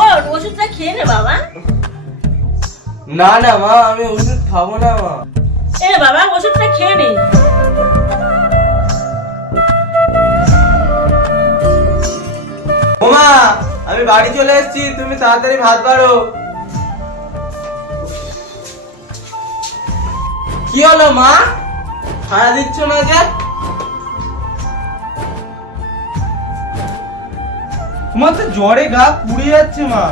ওঠ, ওষুধটা খেয়ে নে বাবা। না না মা, আমি ওষুধ খাবো না মা। এ বাবা, ওষুধটা খেয়ে নে। ওমা, আমি বাড়ি চলে এসেছি, তুমি তাড়াতাড়ি ভাত বাড়ো। কি হলো মা, খাওয়া দিচ্ছ না যে? তোমার তো জ্বরে গা পুড়ে যাচ্ছে মা।